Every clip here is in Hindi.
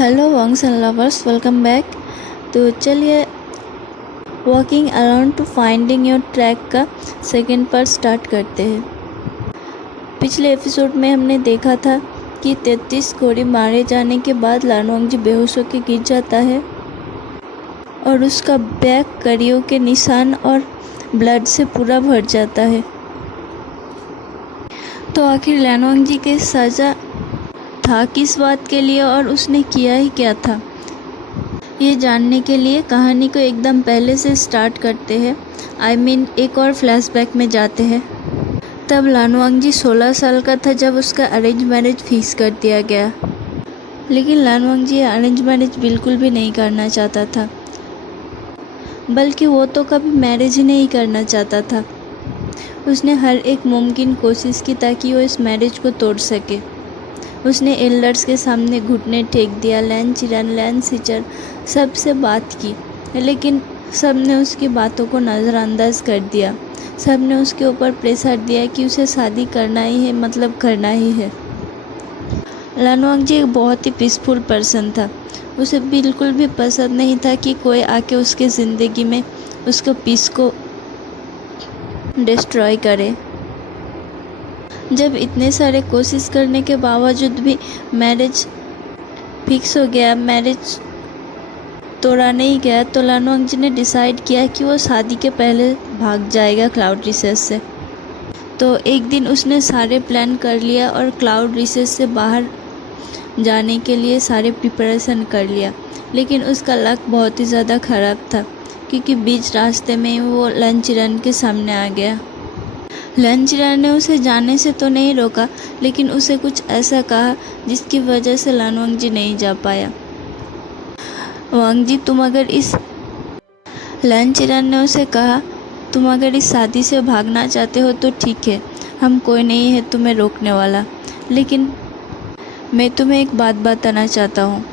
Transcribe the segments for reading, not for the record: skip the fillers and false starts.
Hello wings and lovers, welcome back. तो चलिए walking around to finding your track का सेकंड पार्ट स्टार्ट करते हैं। पिछले एपिसोड में हमने देखा था कि 33 गोली मारे जाने के बाद लानवांगजी बेहोश होकर गिर जाता है और उसका बैग कड़ियों के निशान और ब्लड से पूरा भर जाता है। तो आखिर लानवांगजी की सज़ा था किस बात के लिए और उसने किया ही क्या था, ये जानने के लिए कहानी को एकदम पहले से स्टार्ट करते हैं। एक और फ्लैशबैक में जाते हैं। तब लानवांगजी 16 साल का था जब उसका अरेंज मैरिज फिक्स कर दिया गया। लेकिन लानवांगजी अरेंज मैरिज बिल्कुल भी नहीं करना चाहता था, बल्कि वो तो कभी मैरिज ही नहीं करना चाहता था। उसने हर एक मुमकिन कोशिश की ताकि वो इस मैरिज को तोड़ सके। उसने एल्डर्स के सामने घुटने टेक दिया, लैन चिरन, लैन सिचर सबसे बात की, लेकिन सब ने उसकी बातों को नज़रअंदाज कर दिया। सब ने उसके ऊपर प्रेशर दिया कि उसे शादी करना ही है, मतलब करना ही है। लानवांगजी एक बहुत ही पीसफुल पर्सन था। उसे बिल्कुल भी पसंद नहीं था कि कोई आके उसके ज़िंदगी में उसको पीस को डिस्ट्रॉय करे। जब इतने सारे कोशिश करने के बावजूद भी मैरिज फिक्स हो गया, मैरिज तोड़ा नहीं गया, तो लानवांगजी ने डिसाइड किया कि वो शादी के पहले भाग जाएगा क्लाउड रिसेस से। तो एक दिन उसने सारे प्लान कर लिया और क्लाउड रिसेस से बाहर जाने के लिए सारे प्रिपरेशन कर लिया। लेकिन उसका लक बहुत ही ज़्यादा ख़राब था, क्योंकि बीच रास्ते में वो लंचिरन के सामने आ गया। लंचिरन ने उसे जाने से तो नहीं रोका, लेकिन उसे कुछ ऐसा कहा जिसकी वजह से लानवांगजी नहीं जा पाया। वांगजी, लंचिरन ने उसे कहा, तुम अगर इस शादी से भागना चाहते हो तो ठीक है, हम कोई नहीं है तुम्हें रोकने वाला। लेकिन मैं तुम्हें एक बात बताना चाहता हूँ,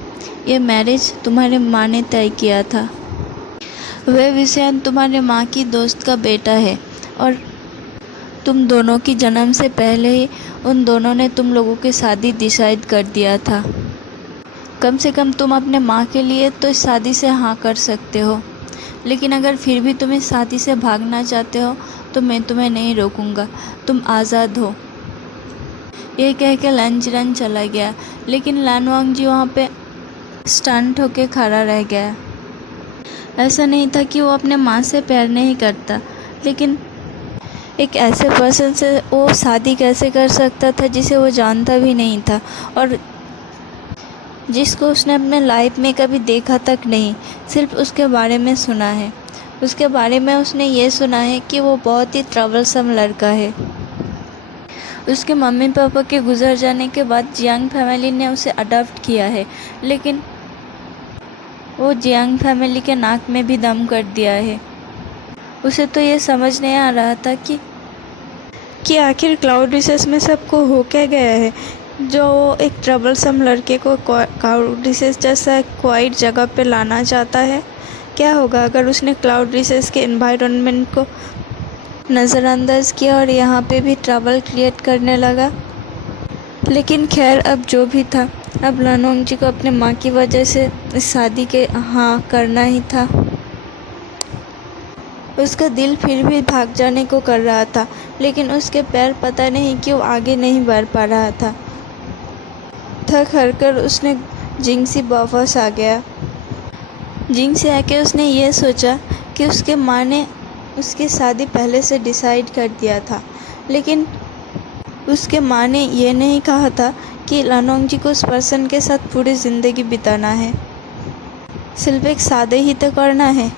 ये मैरिज तुम्हारे माँ ने तय किया था। वह विषयन तुम्हारे माँ की दोस्त का बेटा है और तुम दोनों की जन्म से पहले ही उन दोनों ने तुम लोगों की शादी डिसाइड कर दिया था। कम से कम तुम अपने माँ के लिए तो इस शादी से हाँ कर सकते हो। लेकिन अगर फिर भी तुम इस शादी से भागना चाहते हो तो मैं तुम्हें नहीं रोकूंगा, तुम आज़ाद हो। ये कह के लंचिरन चला गया, लेकिन लानवांगजी वहाँ पे स्टंट होके खड़ा रह गया। ऐसा नहीं था कि वो अपने माँ से प्यार नहीं करता, लेकिन एक ऐसे पर्सन से वो शादी कैसे कर सकता था जिसे वो जानता भी नहीं था और जिसको उसने अपने लाइफ में कभी देखा तक नहीं, सिर्फ उसके बारे में सुना है। उसके बारे में उसने ये सुना है कि वो बहुत ही ट्रबलसम लड़का है। उसके मम्मी पापा के गुजर जाने के बाद जियांग फैमिली ने उसे अडॉप्ट किया है, लेकिन वो जियांग फैमिली के नाक में भी दम कर दिया है। उसे तो ये समझ नहीं आ रहा था कि आखिर क्लाउड रिसेस में सबको हो क्या गया है, जो वो एक ट्रबलसम लड़के को क्लाउड रिसेस जैसा क्वाइट जगह पे लाना चाहता है। क्या होगा अगर उसने क्लाउड रिसेस के एनवायरनमेंट को नज़रअंदाज किया और यहाँ पे भी ट्रबल क्रिएट करने लगा। लेकिन खैर, अब जो भी था, अब लानवांगजी को अपने माँ की वजह से इस शादी के हाँ करना ही था। उसका दिल फिर भी भाग जाने को कर रहा था, लेकिन उसके पैर पता नहीं क्यों आगे नहीं बढ़ पा रहा था। थक हार कर उसने जिंग से वापस आ गया। जिंग से आके उसने ये सोचा कि उसके माँ ने उसकी शादी पहले से डिसाइड कर दिया था, लेकिन उसके माँ ने ये नहीं कहा था कि लानवांगजी को उस पर्सन के साथ पूरी ज़िंदगी बिताना है, सिर्फ एक शादी ही तो करना है।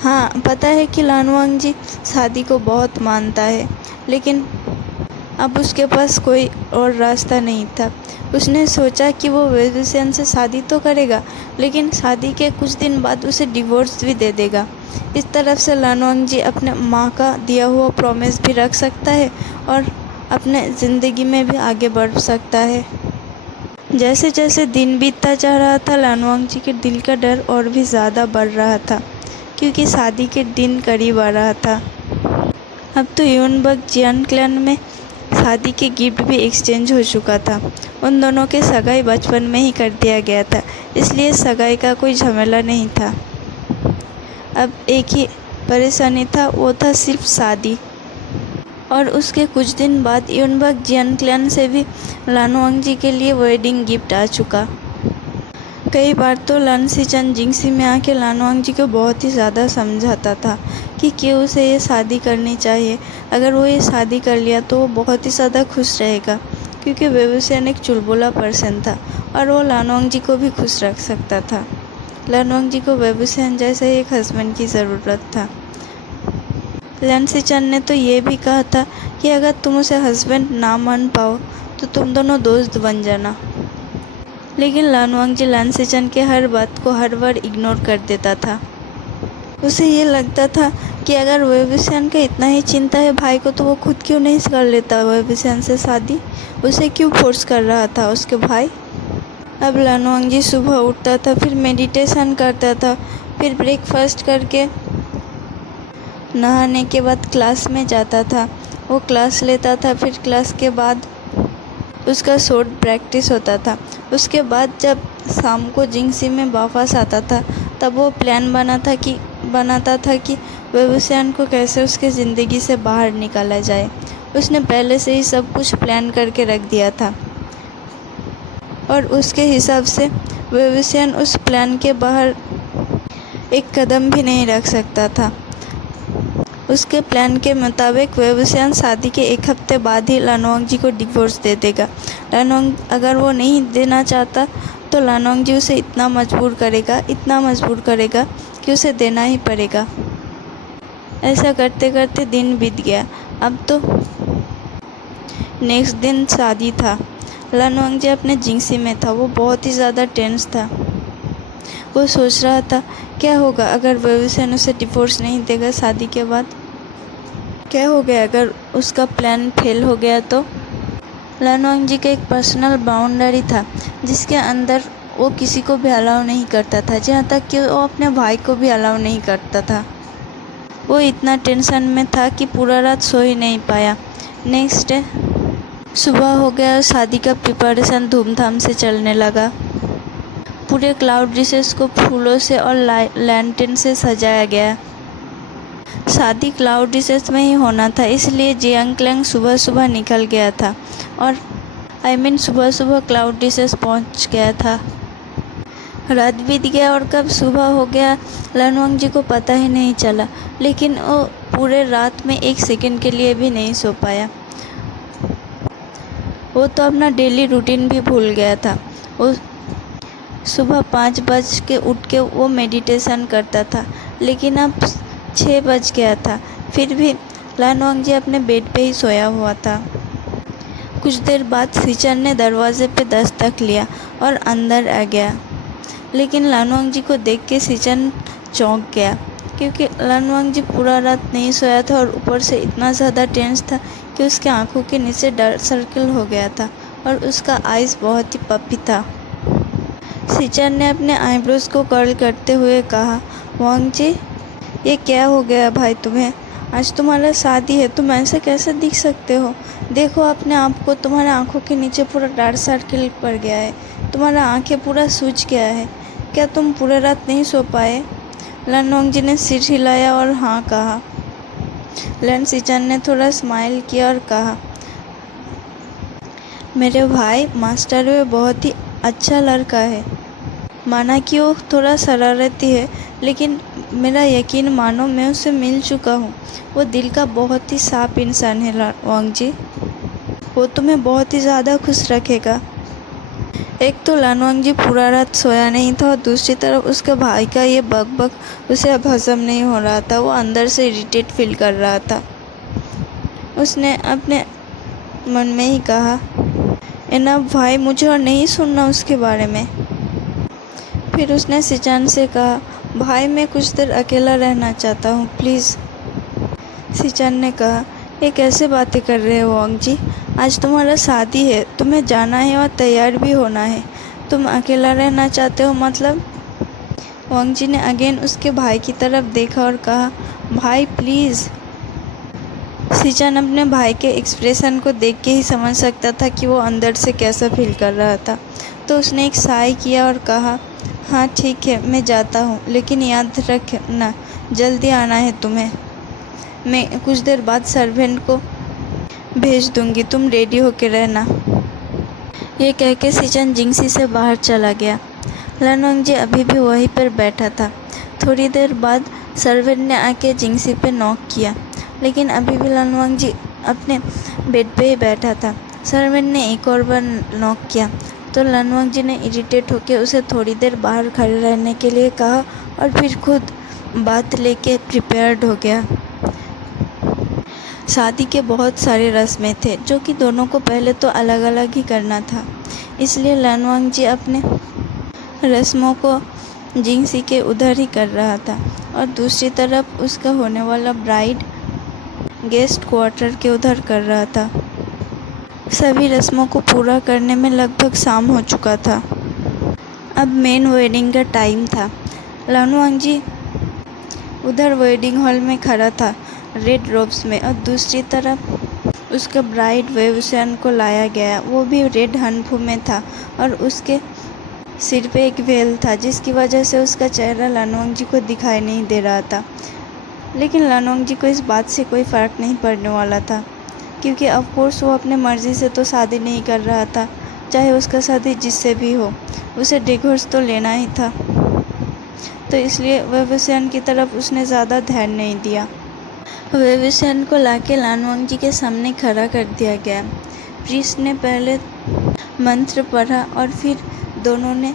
हाँ, पता है कि लानवांगजी शादी को बहुत मानता है, लेकिन अब उसके पास कोई और रास्ता नहीं था। उसने सोचा कि वो वेदुसियन से शादी तो करेगा, लेकिन शादी के कुछ दिन बाद उसे डिवोर्स भी दे देगा। इस तरफ से लानवांगजी अपने माँ का दिया हुआ प्रॉमिस भी रख सकता है और अपने ज़िंदगी में भी आगे बढ़ सकता है। जैसे जैसे दिन बीतता जा रहा था, लानवांगजी के दिल का डर और भी ज़्यादा बढ़ रहा था, क्योंकि शादी के दिन करीब आ रहा था। अब तो यूनबक जियान क्लैन में शादी के गिफ्ट भी एक्सचेंज हो चुका था। उन दोनों के सगाई बचपन में ही कर दिया गया था, इसलिए सगाई का कोई झमेला नहीं था। अब एक ही परेशानी था, वो था सिर्फ शादी। और उसके कुछ दिन बाद यूनबक जियानक्लियान से भी लानवांग जी के लिए वेडिंग गिफ्ट आ चुका। कई बार तो लन सिचन जिंगसी में आके लानवांग जी को बहुत ही ज़्यादा समझाता था कि क्यों उसे ये शादी करनी चाहिए। अगर वो ये शादी कर लिया तो वो बहुत ही ज़्यादा खुश रहेगा, क्योंकि वेबुसियान एक चुलबुला पर्सन था और वो लानवांग जी को भी खुश रख सकता था। लानवांग जी को वेबुसियान जैसा ही एक हस्बैंड की ज़रूरत था। लन सिचन ने तो ये भी कहा था कि अगर तुम उसे हस्बैंड ना मान पाओ तो तुम दोनों दोस्त बन जाना। लेकिन लानवांग जी लन सिचन के हर बात को हर बार इग्नोर कर देता था। उसे ये लगता था कि अगर वेबुसियान का इतना ही चिंता है भाई को, तो वो खुद क्यों नहीं कर लेता वेबुसियान से शादी। उसे क्यों फोर्स कर रहा था उसके भाई। अब लानवांग जी सुबह उठता था, फिर मेडिटेशन करता था, फिर ब्रेकफास्ट करके नहाने के बाद क्लास में जाता था। वो क्लास लेता था, फिर क्लास के बाद उसका शॉर्ट प्रैक्टिस होता था। उसके बाद जब शाम को जिंगसी में वापस आता था, तब वो प्लान बनाता था कि वेबुसियान को कैसे उसके ज़िंदगी से बाहर निकाला जाए। उसने पहले से ही सब कुछ प्लान करके रख दिया था और उसके हिसाब से वेबुसियान उस प्लान के बाहर एक कदम भी नहीं रख सकता था। उसके प्लान के मुताबिक वेबुसियान शादी के एक हफ्ते बाद ही लानवांग जी को डिवोर्स दे देगा। लानवांग अगर वो नहीं देना चाहता तो लानवांग जी उसे इतना मजबूर करेगा कि उसे देना ही पड़ेगा। ऐसा करते करते दिन बीत गया। अब तो नेक्स्ट दिन शादी था। लानवांग जी अपने जिंगसी में था। वो बहुत ही ज़्यादा टेंस था। वो सोच रहा था क्या होगा अगर वेबुसियान उसे डिवोर्स नहीं देगा शादी के बाद। क्या हो गया अगर उसका प्लान फेल हो गया तो। लानवांग जी का एक पर्सनल बाउंड्री था जिसके अंदर वो किसी को भी अलाउ नहीं करता था, जहाँ तक कि वो अपने भाई को भी अलाउ नहीं करता था। वो इतना टेंशन में था कि पूरा रात सो ही नहीं पाया। नेक्स्ट डे सुबह हो गया और शादी का प्रिपरेशन धूमधाम से चलने लगा। पूरे क्लाउड रिसेस को फूलों से और लैंटर्न से सजाया गया। शादी क्लाउड रिसेस में ही होना था, इसलिए जियांगक्लियांग सुबह सुबह निकल गया था और सुबह सुबह क्लाउड रिसेस पहुंच गया था। रात बीत गया और कब सुबह हो गया लानवांग जी को पता ही नहीं चला, लेकिन वो पूरे रात में एक सेकंड के लिए भी नहीं सो पाया। वो तो अपना डेली रूटीन भी भूल गया था। वो सुबह 5 बज के उठ के वो मेडिटेशन करता था, लेकिन अब 6 बज गया था, फिर भी लानवांग जी अपने बेड पे ही सोया हुआ था। कुछ देर बाद सिचन ने दरवाजे पे दस्तक लिया और अंदर आ गया, लेकिन लानवांग जी को देख के सिचन चौंक गया, क्योंकि लानवांग जी पूरा रात नहीं सोया था और ऊपर से इतना ज़्यादा टेंस था कि उसके आंखों के नीचे डार्क सर्कल हो गया था और उसका आइज़ बहुत ही पपी था। सिचन ने अपने आईब्रोज को कर्ल करते हुए कहा, वांग जी ये क्या हो गया भाई तुम्हें? आज तुम्हारा शादी है, तुम ऐसे कैसे दिख सकते हो? देखो अपने आप को, तुम्हारे आंखों के नीचे पूरा डार्क सर्कल पड़ गया है, तुम्हारा आंखें पूरा सूज गया है। क्या तुम पूरे रात नहीं सो पाए? लानवांग जी ने सिर हिलाया और हाँ कहा। लन सिचन ने थोड़ा स्माइल किया और कहा, मेरे भाई मास्टर वे बहुत ही अच्छा लड़का है। माना कि वो थोड़ा शरारती है, लेकिन मेरा यकीन मानो, मैं उससे मिल चुका हूँ। वो दिल का बहुत ही साफ इंसान है वांग जी। वो तुम्हें बहुत ही ज़्यादा खुश रखेगा। एक तो लानवांग जी पूरा रात सोया नहीं था और दूसरी तरफ उसके भाई का ये बक उसे अब हजम नहीं हो रहा था। वो अंदर से इरिटेट फील कर रहा था। उसने अपने मन में ही कहा, इनफ भाई, मुझे और नहीं सुनना उसके बारे में। फिर उसने सिचन से कहा, भाई मैं कुछ देर अकेला रहना चाहता हूँ प्लीज़। सिचन ने कहा, ये कैसे बातें कर रहे हो वांग जी? आज तुम्हारा शादी है, तुम्हें जाना है और तैयार भी होना है। तुम अकेला रहना चाहते हो मतलब? वांग जी ने अगेन उसके भाई की तरफ देखा और कहा, भाई प्लीज़। सिचन अपने भाई के एक्सप्रेशन को देख के ही समझ सकता था कि वो अंदर से कैसा फील कर रहा था। तो उसने एक साय किया और कहा, हाँ ठीक है, मैं जाता हूँ, लेकिन याद रखना जल्दी आना है तुम्हें। मैं कुछ देर बाद सर्वेंट को भेज दूँगी, तुम रेडी होके रहना। ये कह के सिचन जिंगसी से बाहर चला गया। लन वांगजी अभी भी वहीं पर बैठा था। थोड़ी देर बाद सर्वेंट ने आके जिंगसी पे नॉक किया, लेकिन अभी भी लन वांगजी अपने बेड पे ही बैठा था। सर्वेंट ने एक और बार नॉक किया तो लन वांगजी ने इरिटेट होकर उसे थोड़ी देर बाहर खड़े रहने के लिए कहा और फिर खुद बात लेके प्रिपेयर्ड हो गया। शादी के बहुत सारे रस्में थे जो कि दोनों को पहले तो अलग अलग ही करना था, इसलिए लन वांगजी अपने रस्मों को जिंगसी के उधर ही कर रहा था और दूसरी तरफ उसका होने वाला ब्राइड गेस्ट क्वार्टर के उधर कर रहा था। सभी रस्मों को पूरा करने में लगभग शाम हो चुका था। अब मेन वेडिंग का टाइम था। लन वांगजी उधर वेडिंग हॉल में खड़ा था रेड रोब्स में, और दूसरी तरफ उसका ब्राइड वेवुसियान को लाया गया। वो भी रेड हनफू में था और उसके सिर पे एक वेल था, जिसकी वजह से उसका चेहरा लन वांगजी को दिखाई नहीं दे रहा था। लेकिन लन वांगजी को इस बात से कोई फ़र्क नहीं पड़ने वाला था, क्योंकि ऑफ कोर्स वो अपने मर्ज़ी से तो शादी नहीं कर रहा था। चाहे उसका शादी जिससे भी हो, उसे डिवोर्स तो लेना ही था। तो इसलिए वेवुसियान की तरफ उसने ज़्यादा ध्यान नहीं दिया। वेवुसियान को लाके लन वांगजी के सामने खड़ा कर दिया गया। प्रीस्ट ने पहले मंत्र पढ़ा और फिर दोनों ने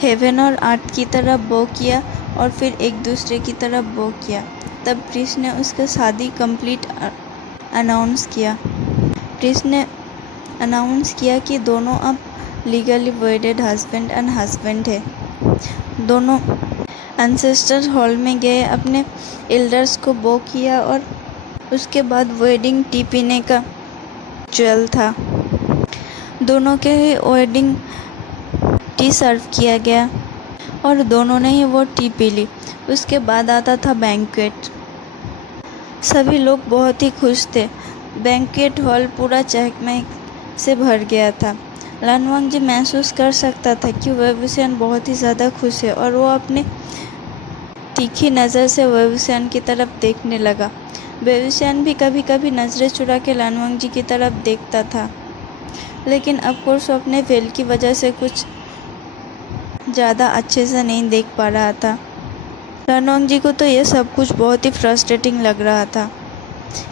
हेवन और अर्थ की तरफ बो किया और फिर एक दूसरे की तरफ बो किया। तब प्रीस्ट ने उसका शादी कंप्लीट अनाउंस किया। प्रीस्ट ने अनाउंस किया कि दोनों अब लीगली वेडेड हस्बैंड एंड हस्बैंड है। दोनों एंसेस्टर हॉल में गए, अपने एल्डर्स को बो किया और उसके बाद वेडिंग टी पीने का रिचुअल था। दोनों के ही वेडिंग टी सर्व किया गया और दोनों ने ही वो टी पी ली। उसके बाद आता था बैंक्वेट। सभी लोग बहुत ही खुश थे। बैंक्वेट हॉल पूरा चहकमहक से भर गया था। लन वांगजी महसूस कर सकता था कि वेवुसियान बहुत ही ज़्यादा खुश है और वो अपने तीखी नज़र से वेवुसियान की तरफ देखने लगा। वेवुसियान भी कभी कभी नज़रें चुरा के लन वांगजी की तरफ देखता था, लेकिन ऑफकोर्स वो अपने वेल की वजह से कुछ ज़्यादा अच्छे से नहीं देख पा रहा था। लन वांगजी को तो ये सब कुछ बहुत ही फ्रस्ट्रेटिंग लग रहा था।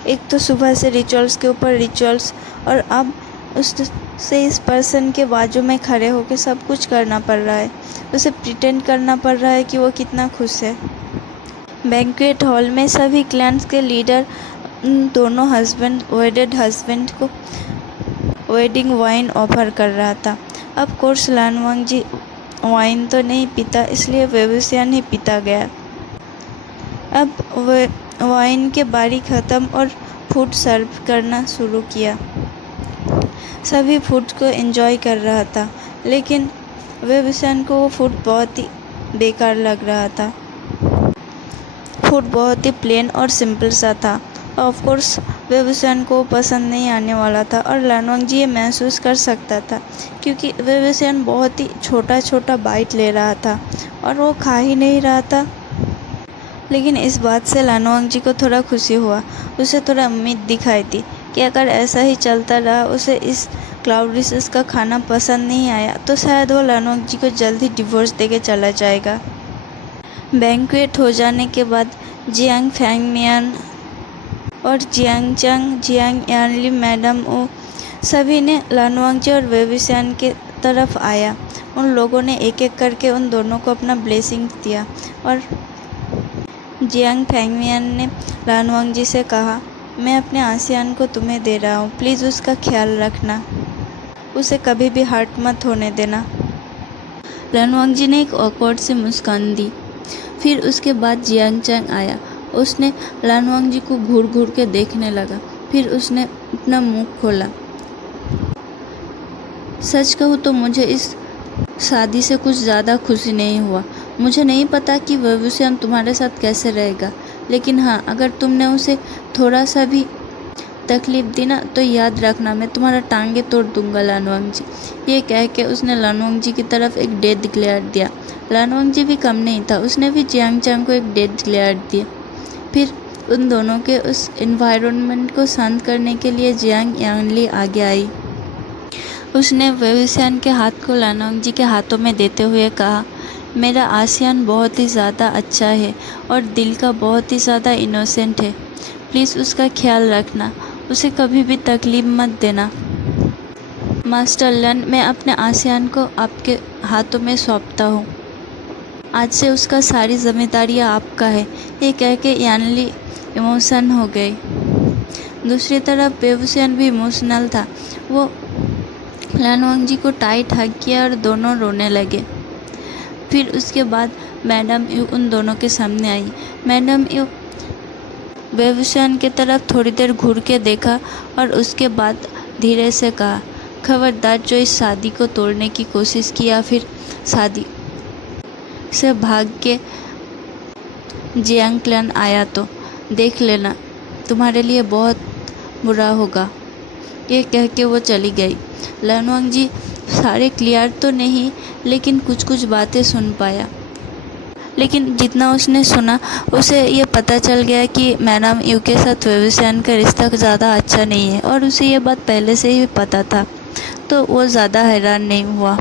एक तो सुबह से रिचुअल्स के ऊपर रिचुअल्स, और अब उससे इस पर्सन के बाजू में खड़े होकर सब कुछ करना पड़ रहा है। उसे प्रिटेंड करना पड़ रहा है कि वो कितना खुश है। बैंक्वेट हॉल में सभी क्लैंस के लीडर दोनों वेडेड हस्बैंड को वेडिंग वाइन ऑफर कर रहा था। अब कोर्स लन वांगजी वाइन तो नहीं पीता, इसलिए वेवुसियान ही पीता गया। अब वाइन के बारी ख़त्म और फूड सर्व करना शुरू किया। सभी फूड को एंजॉय कर रहा था, लेकिन वेवुसियान को वो फूड बहुत ही बेकार लग रहा था। फूड बहुत ही प्लेन और सिंपल सा था। ऑफ कोर्स वेवुसियान को पसंद नहीं आने वाला था और लन वांगजी ये महसूस कर सकता था, क्योंकि वेवुसियान बहुत ही छोटा छोटा बाइट ले रहा था और वो खा ही नहीं रहा था। लेकिन इस बात से लन वांगजी को थोड़ा खुशी हुआ। उसे थोड़ा उम्मीद दिखाई दी कि अगर ऐसा ही चलता रहा, उसे इस क्लाउड डिशेस का खाना पसंद नहीं आया, तो शायद वो लन वांगजी को जल्द ही डिवोर्स देके चला जाएगा। बैंक्वेट हो जाने के बाद जियांग फैंगमियान और जियांग यानली मैडम ओ सभी ने लन वांगजी और वेवुसियान के तरफ आया। उन लोगों ने एक एक करके उन दोनों को अपना ब्लेसिंग दिया और जियांग फैंगमियान ने लन वांगजी से कहा, मैं अपने आसियान को तुम्हें दे रहा हूँ, प्लीज़ उसका ख्याल रखना, उसे कभी भी हर्ट मत होने देना। लन वांगजी ने एक ऑकवर्ड सी मुस्कान दी। फिर उसके बाद जियांग आया। उसने लन वांगजी को घूर घूर के देखने लगा। फिर उसने अपना मुंह खोला। सच कहूँ तो मुझे इस शादी से कुछ ज़्यादा खुशी नहीं हुआ। मुझे नहीं पता कि वेवुसियान तुम्हारे साथ कैसे रहेगा, लेकिन हाँ, अगर तुमने उसे थोड़ा सा भी तकलीफ़ दी ना तो याद रखना मैं तुम्हारा टांगे तोड़ दूंगा लानवांग जी। ये कह के उसने लानवांग जी की तरफ एक डेथ डिक्लेयर दिया। लानवांग जी भी कम नहीं था, उसने भी जियांग चांग को एक डेथ डिक्लेयर दिया। फिर उन दोनों के उस इन्वायरमेंट को शांत करने के लिए जियांग यांगली आगे आई। उसने वेवुसियान के हाथ को लानवांग जी के हाथों में देते हुए कहा, मेरा आसियान बहुत ही ज़्यादा अच्छा है और दिल का बहुत ही ज़्यादा इनोसेंट है। प्लीज़ उसका ख्याल रखना, उसे कभी भी तकलीफ़ मत देना। मास्टर लन, मैं अपने आसियान को आपके हाथों में सौंपता हूँ। आज से उसका सारी जिम्मेदारियाँ आपका है। ये कह के यानली इमोशन हो गई। दूसरी तरफ वेवुसियान भी इमोशनल था। वो लानवांग जी को टाइट हग किया और दोनों रोने लगे। फिर उसके बाद मैडम यू उन दोनों के सामने आई। मैडम यू वेवुसियान की तरफ थोड़ी देर घूर के देखा और उसके बाद धीरे से कहा, खबरदार जो इस शादी को तोड़ने की कोशिश की या फिर शादी से भाग के जियांग क्लैन आया तो देख लेना, तुम्हारे लिए बहुत बुरा होगा। ये कह के वो चली गई। लानवांग जी सारे क्लियर तो नहीं लेकिन कुछ कुछ बातें सुन पाया। लेकिन जितना उसने सुना उसे ये पता चल गया कि मैडम यू के साथ वेवुसियान का रिश्ता ज़्यादा अच्छा नहीं है और उसे ये बात पहले से ही पता था, तो वो ज़्यादा हैरान नहीं हुआ।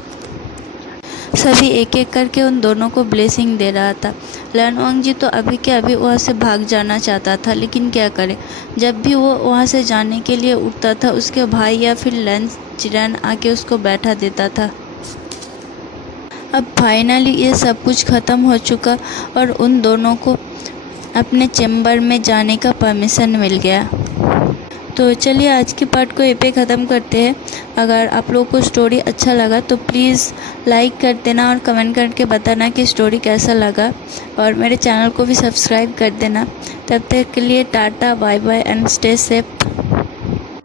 सभी एक एक करके उन दोनों को ब्लेसिंग दे रहा था। लानवांग जी तो अभी के अभी वहाँ से भाग जाना चाहता था, लेकिन क्या करे, जब भी वो वहाँ से जाने के लिए उठता था उसके भाई या फिर लेंस चिरन आके उसको बैठा देता था। अब फाइनली ये सब कुछ ख़त्म हो चुका और उन दोनों को अपने चैम्बर में जाने का परमिशन मिल गया। तो चलिए आज के पार्ट को यहीं पे ख़त्म करते हैं। अगर आप लोगों को स्टोरी अच्छा लगा तो प्लीज़ लाइक कर देना और कमेंट करके बताना कि स्टोरी कैसा लगा, और मेरे चैनल को भी सब्सक्राइब कर देना। तब तक के लिए tata, bye bye and stay safe.